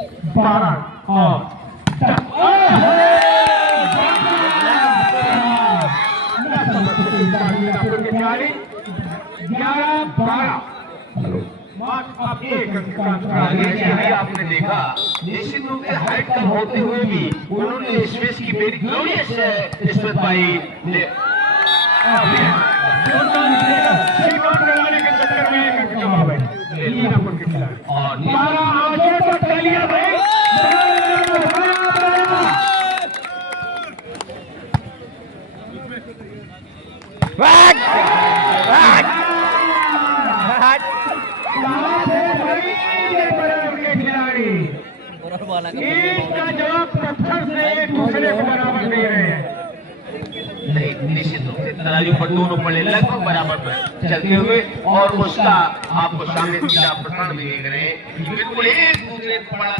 12 और 11-12। अब एक अंक का अंतर आपने देखा निश्चित रूप से हाइट कम होते हुए भी उन्होंने स्पेस की वेरी ग्लोरियस स्पेस पाई। के चक्कर में एक अंक जवाब है मीनापुर के खिलाड़ी और 12 आगे तो तालियां भाई। एक का जवाब पत्थर से एक दूसरे को बराबर दे रहे हैं। निश्चित रूप से तराजू पर दोनों पड़े लगभग बराबर चलते हुए और उसका आपको सामने सीधा प्रसारण भी देख रहे हैं। बिल्कुल एक दूसरे को बड़ा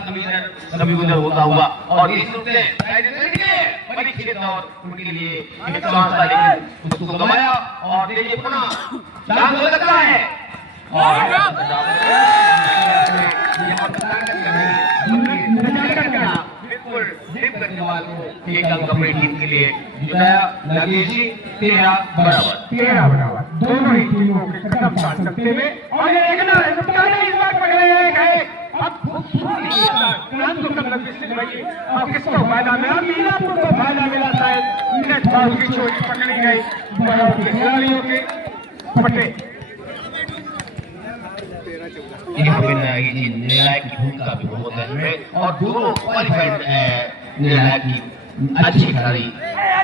कभी उधर होता हुआ और इस रूप से परीक्षित और उनके लिए एक चांस था लेकिन उसको गंवाया और देखिए पुनः चांस हो सकता है बिल्कुल फ्लिप करने वालों को एक अंक अपनी टीम के लिए जुटाया। लगेजी 13 बराबर दोनों ही टीमों के कदम साथ चलते हुए और ये एक ना इस बार पकड़े गए। अब किसको फायदा मिला? मीनापुर को फायदा मिला शायद। नेट बॉल की चोरी पकड़ी गई खिलाड़ियों के पटे। यहाँ पे निर्णायक की भूमिका भी बहुत है और दोनों क्वालिफाइड निर्णायक की अच्छी खिलाड़ी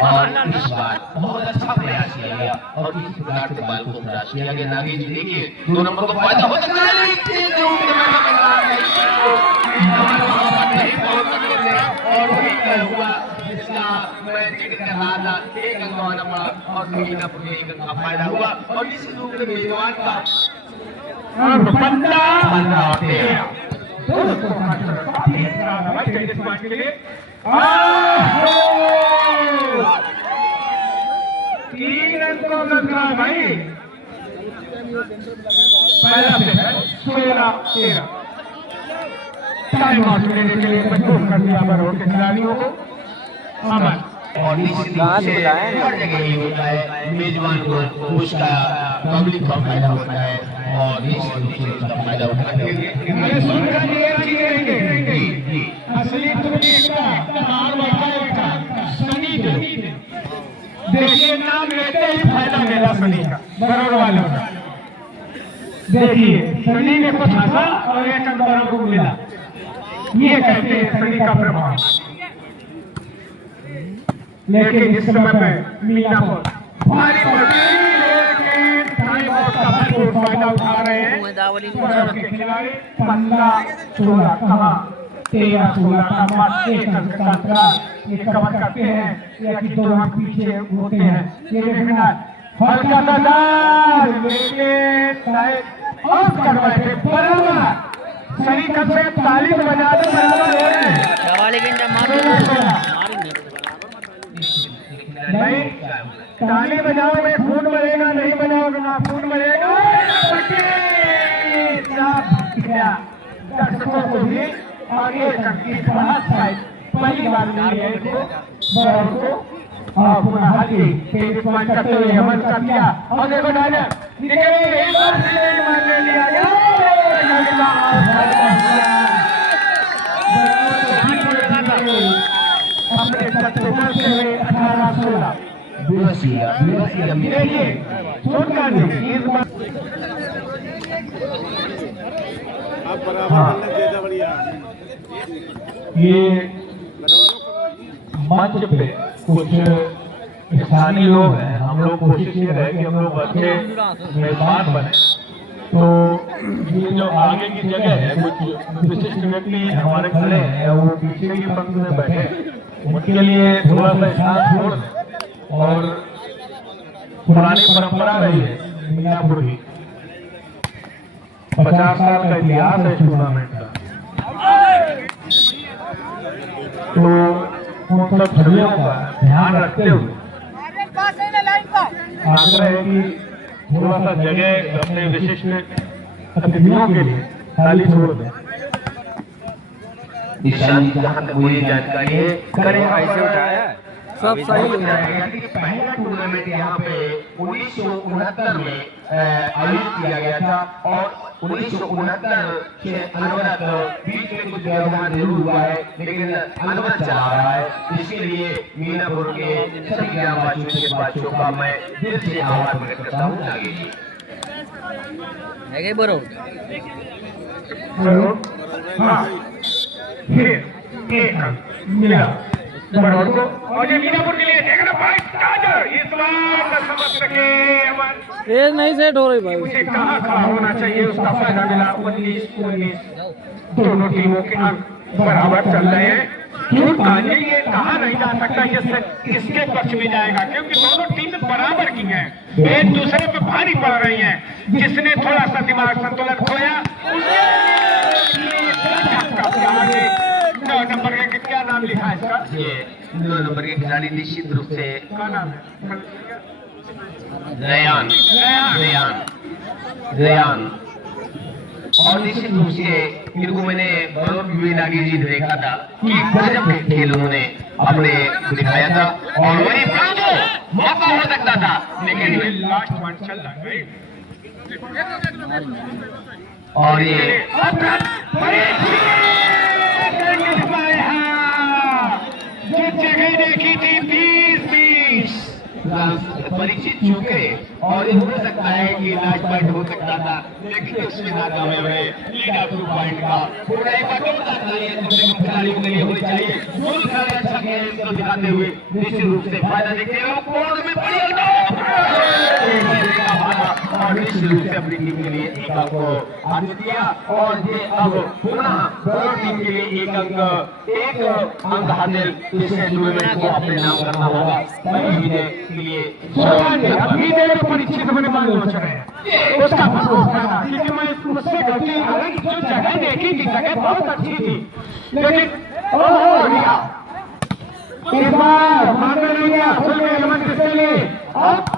और इस बार बहुत अच्छा प्रयास किया गया और इस प्रकार से बाल को प्रयास किया गया। नागेश जी देखिए 2 नंबर को फायदा हो सकता है और वही हुआ जिसका मैं जिक्र कर रहा था। एक अंक गंवाना पड़ा और मीनापुर में एक अंक का फायदा हुआ और निश्चित रूप से मेजबान का 15 3 अंकों का भाई। पहला से 16-13 टाइम आउट लेने के लिए मजबूर कर दिया बरौर के खिलाड़ियों को। अमन और निश्चित रूप से हर जगह ये होता है मेजबान को उसका पब्लिक का फायदा होता है और निश्चित रूप से उसका फायदा उठाते हुए असली देखिए नाम लेते ही फायदा मिला सनी का बरौर वालों का। देखिए सनी ने कुछ हंसा और एक अंदर को मिला। ये कहते हैं सनी का प्रभाव। लेकिन इस समय पे मीनापुर भारी लेकिन टाइम आउट का भरपूर फायदा उठा रहे हैं खिलाड़ी। 15-16 कहा 13-16 का मात्र एक अंक का अंतराल ये कवर करते हैं या कि 2 अंक पीछे होते हैं। ये देखना हल्का सा दार लेकिन शायद और कर बैठे बराबर। सही कब से ताली बजा दो बराबर हो रहे हैं। नहीं ताली बजाओ में खून मरेगा, नहीं बजाओगे ना खून मरेगा। दर्शकों को भी आगे पहली बार मिली है को और पुनः हाथी तेज पॉइंट करते हुए हमन कर दिया और देखो डायलर निकले एक बार ले लिया गया। अपने सत्ते करते हुए 18-16 ये मंच पे कुछ स्थानीय लोग हैं। हम लोग कोशिश ये है कि हम लोग अच्छे मेहमान बने। तो ये जो आगे की जगह है कुछ विशिष्ट व्यक्ति हमारे खड़े हैं वो पीछे की पंक्ति में बैठे हैं। उनके लिए थोड़ा सा स्थान छोड़ दें और पुरानी परंपरा रही है मीनापुर की 50 साल का इतिहास है टूर्नामेंट का। तो उन सब छवियों का ध्यान रखते हुए आग्रह है कि थोड़ा सा जगह अपने विशिष्ट अतिथियों के लिए खाली छोड़ दें। ईशान जहाँ तक मुझे जानकारी है करे ऐसे उठाया सब सही हो रहा है। कि पहला टूर्नामेंट यहाँ पे 1969 में आयोजित किया गया था और 1969 से अनवरत बीच में कुछ व्यवधान जरूर हुआ है लेकिन अनवरत चला रहा है। इसके लिए मीनापुर के सभी ग्रामवासियों के बच्चों का मैं दिल से आभार प्रकट करता हूँ। आगे है बरोबर हाँ फिर एक मिला बड़ौर को और ये मीनापुर के लिए देखना भाई काजर इस बार न समझ सके अमन ये नहीं सेट हो रही भाई। मुझे कहाँ खड़ा होना चाहिए उसका फायदा मिला 19-19 दोनों टीमों के अंक बराबर चल रहे हैं। क्यों काजे ये कहा नहीं जा सकता ये किसके पक्ष में जाएगा क्योंकि दोनों टीमें बराबर की हैं एक दूसरे पे भारी पड़ रही हैं। जिसने थोड़ा सा दिमाग संतुलन खोया नौ नंबर के क्या नाम लिखा है इसका? ये 9 नंबर के खिलाड़ी निश्चित रूप से क्या नाम है? रेयान रेयान और निश्चित रूप से इनको मैंने बड़ौर नागी जी ने देखा था कि गजब के खेल उन्होंने अपने दिखाया था और वही मौका हो सकता था लेकिन लास्ट वन चल रहा है और ये जो जगह देखी थी 20-20 परीक्षित चूके और हो सकता है कि लास्ट पॉइंट हो सकता था लेकिन उसमें नाकामयाब रहे। लीड अप 2 पॉइंट का पूरा एक बार खिलाड़ियों के लिए होनी चाहिए। दोनों खिलाड़ी अच्छा खेल को दिखाते हुए निश्चित रूप से फायदा देखते हुए कोर्ट में पड़ी और निश्चित रूप से अपनी टीम के लिए एक अंक को हासिल किया और ये अब पुनः दोनों टीम के लिए एक अंक हासिल जिससे टूर्नामेंट को अपने नाम करना होगा। विजय के लिए अभी मेरे परीक्षित होने वाले लोग रहे हैं उसका क्योंकि मैं उससे गलती हालांकि जो जगह देखी थी जगह बहुत अच्छी थी लेकिन इस बार मानना नहीं गया अब